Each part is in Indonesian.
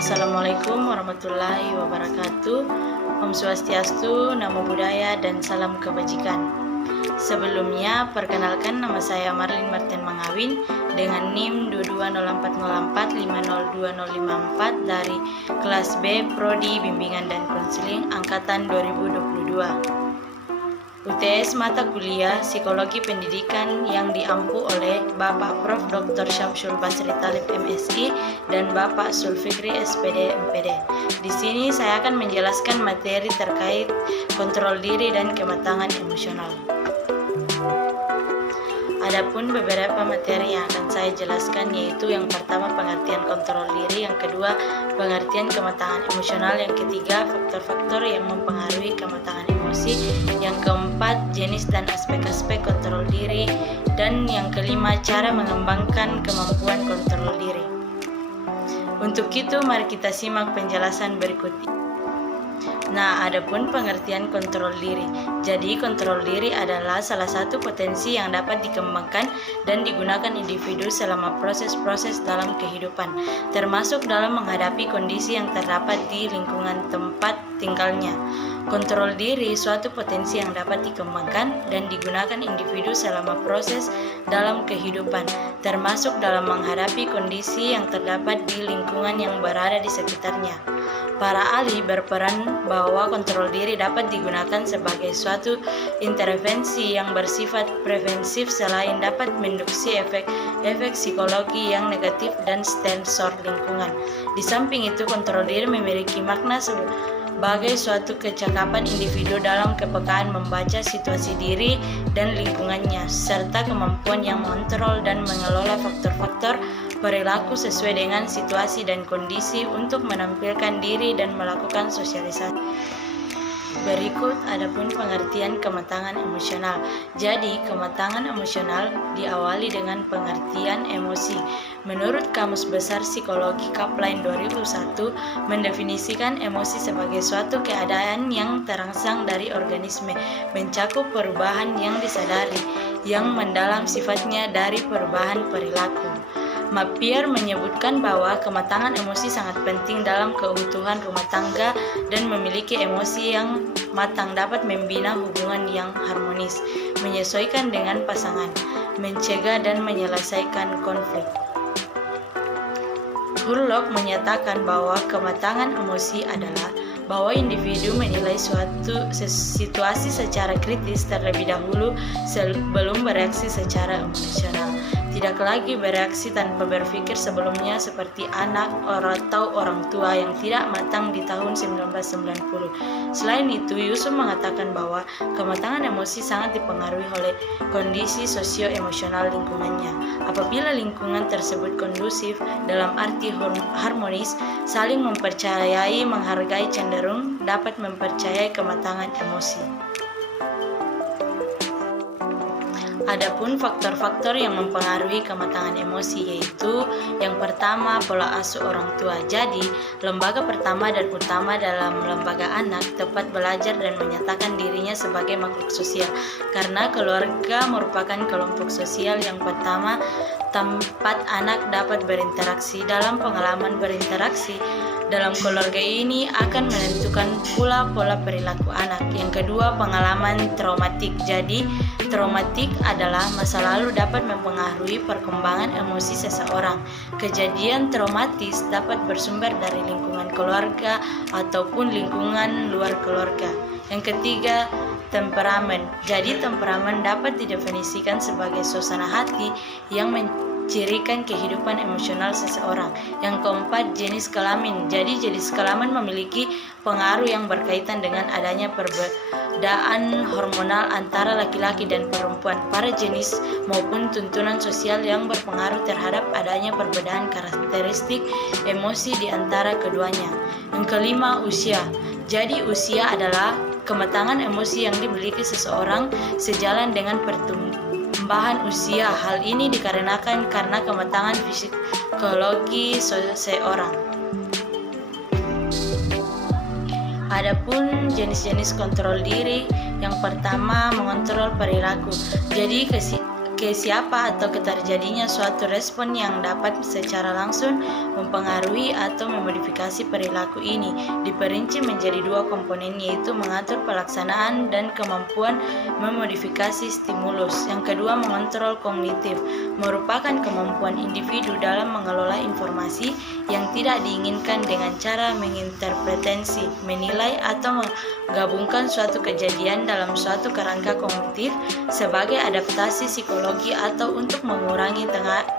Assalamualaikum warahmatullahi wabarakatuh. Om Swastiastu, Namo Buddhaya, dan salam kebajikan. Sebelumnya, perkenalkan nama saya Marlin Martin Mangawin dengan NIM 2204502054 dari kelas B Prodi Bimbingan dan Konseling angkatan 2022. UTS mata kuliah Psikologi Pendidikan yang diampu oleh Bapak Prof. Dr. Syamsul Basri Talib MSI dan Bapak Sulfikri SPD MPD. Di sini saya akan menjelaskan materi terkait kontrol diri dan kematangan emosional. Adapun beberapa materi yang akan saya jelaskan, yaitu yang pertama pengertian kontrol diri, yang kedua pengertian kematangan emosional, yang ketiga faktor-faktor yang mempengaruhi kematangan emosi, yang keempat jenis dan aspek-aspek kontrol diri, dan yang kelima cara mengembangkan kemampuan kontrol diri. Untuk itu mari kita simak penjelasan berikut ini. Nah, adapun pengertian kontrol diri. Jadi, kontrol diri adalah salah satu potensi yang dapat dikembangkan dan digunakan individu selama proses-proses dalam kehidupan, termasuk dalam menghadapi kondisi yang terdapat di lingkungan tempat tinggalnya. Kontrol diri suatu potensi yang dapat dikembangkan dan digunakan individu selama proses dalam kehidupan, termasuk dalam menghadapi kondisi yang terdapat di lingkungan yang berada di sekitarnya. Para ahli berperan bahwa kontrol diri dapat digunakan sebagai suatu intervensi yang bersifat preventif selain dapat menduksi efek psikologi yang negatif dan sensor lingkungan. Di samping itu, kontrol diri memiliki makna sebagai suatu kecakapan individu dalam kepekaan membaca situasi diri dan lingkungannya, serta kemampuan yang mengontrol dan mengelola faktor-faktor perilaku sesuai dengan situasi dan kondisi untuk menampilkan diri dan melakukan sosialisasi. Berikut adapun pengertian kematangan emosional. Jadi, kematangan emosional diawali dengan pengertian emosi. Menurut Kamus Besar Psikologi Kaplan 2001, mendefinisikan emosi sebagai suatu keadaan yang terangsang dari organisme, mencakup perubahan yang disadari, yang mendalam sifatnya dari perubahan perilaku. Mapier menyebutkan bahwa kematangan emosi sangat penting dalam keutuhan rumah tangga dan memiliki emosi yang matang dapat membina hubungan yang harmonis, menyesuaikan dengan pasangan, mencegah dan menyelesaikan konflik. Hurlock menyatakan bahwa kematangan emosi adalah bahwa individu menilai suatu situasi secara kritis terlebih dahulu sebelum bereaksi secara emosional. Tidak lagi bereaksi tanpa berpikir sebelumnya seperti anak atau orang tua yang tidak matang di tahun 1990. Selain itu, Yusuf mengatakan bahwa kematangan emosi sangat dipengaruhi oleh kondisi sosio-emosional lingkungannya. Apabila lingkungan tersebut kondusif dalam arti harmonis, saling mempercayai, menghargai, cenderung dapat mempercayai kematangan emosi. Adapun faktor-faktor yang mempengaruhi kematangan emosi, yaitu yang pertama pola asuh orang tua. Jadi, lembaga pertama dan utama dalam lembaga anak tepat belajar dan menyatakan dirinya sebagai makhluk sosial, karena keluarga merupakan kelompok sosial yang pertama tempat anak dapat berinteraksi. Dalam pengalaman berinteraksi dalam keluarga ini akan menentukan pula pola perilaku anak. Yang kedua, pengalaman traumatik. Jadi, traumatik adalah masa lalu dapat mempengaruhi perkembangan emosi seseorang. Kejadian traumatis dapat bersumber dari lingkungan keluarga ataupun lingkungan luar keluarga. Yang ketiga, temperamen. Jadi, temperamen dapat didefinisikan sebagai suasana hati yang mencirikan kehidupan emosional seseorang. Yang keempat, jenis kelamin. Jadi, jenis kelamin memiliki pengaruh yang berkaitan dengan adanya perbedaan hormonal antara laki-laki dan perempuan. Para jenis maupun tuntunan sosial yang berpengaruh terhadap adanya perbedaan karakteristik emosi di antara keduanya. Yang kelima, usia. Jadi, usia adalah kematangan emosi yang dimiliki seseorang sejalan dengan pertumbuhan usia. Hal ini dikarenakan karena kematangan psikologi seseorang. Adapun jenis-jenis kontrol diri, yang pertama mengontrol perilaku. Jadi ke siapa atau keterjadinya suatu respon yang dapat secara langsung mempengaruhi atau memodifikasi perilaku ini. Diperinci menjadi dua komponen, yaitu mengatur pelaksanaan dan kemampuan memodifikasi stimulus. Yang kedua, mengontrol kognitif, merupakan kemampuan individu dalam mengelola informasi yang tidak diinginkan dengan cara menginterpretasi, menilai, atau menggabungkan suatu kejadian dalam suatu kerangka kognitif sebagai adaptasi psikologi atau untuk mengurangi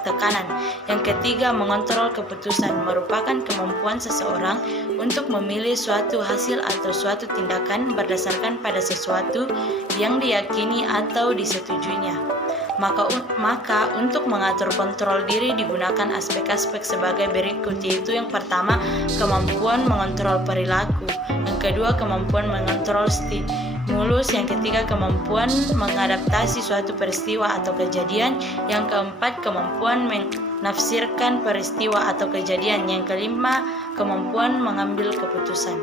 tekanan. Yang ketiga, mengontrol keputusan, merupakan kemampuan seseorang untuk memilih suatu hasil atau suatu tindakan berdasarkan pada sesuatu yang diyakini atau disetujuinya. Maka untuk mengatur kontrol diri digunakan aspek-aspek sebagai berikut, yaitu yang pertama, kemampuan mengontrol perilaku, yang kedua, kemampuan mengontrol stimulus, yang ketiga, kemampuan mengadaptasi suatu peristiwa atau kejadian, yang keempat, kemampuan menafsirkan peristiwa atau kejadian, yang kelima, kemampuan mengambil keputusan.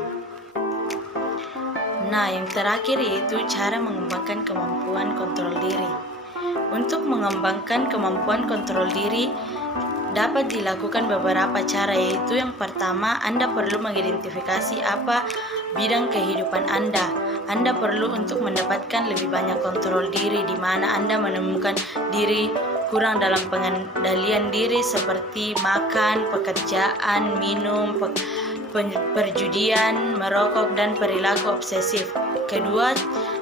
Nah, yang terakhir yaitu cara mengembangkan kemampuan kontrol diri. Untuk mengembangkan kemampuan kontrol diri dapat dilakukan beberapa cara, yaitu yang pertama, Anda perlu mengidentifikasi apa bidang kehidupan Anda. Anda perlu untuk mendapatkan lebih banyak kontrol diri di mana Anda menemukan diri kurang dalam pengendalian diri seperti makan, pekerjaan, minum, perjudian, merokok, dan perilaku obsesif. Kedua,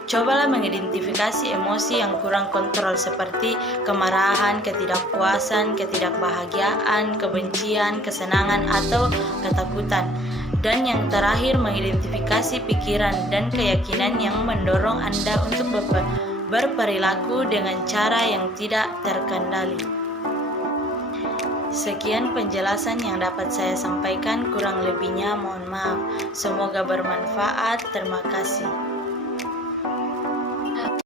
cobalah mengidentifikasi emosi yang kurang kontrol seperti kemarahan, ketidakpuasan, ketidakbahagiaan, kebencian, kesenangan, atau ketakutan. Dan yang terakhir, mengidentifikasi pikiran dan keyakinan yang mendorong Anda untuk berperilaku dengan cara yang tidak terkendali. Sekian penjelasan yang dapat saya sampaikan, kurang lebihnya mohon maaf. Semoga bermanfaat. Terima kasih.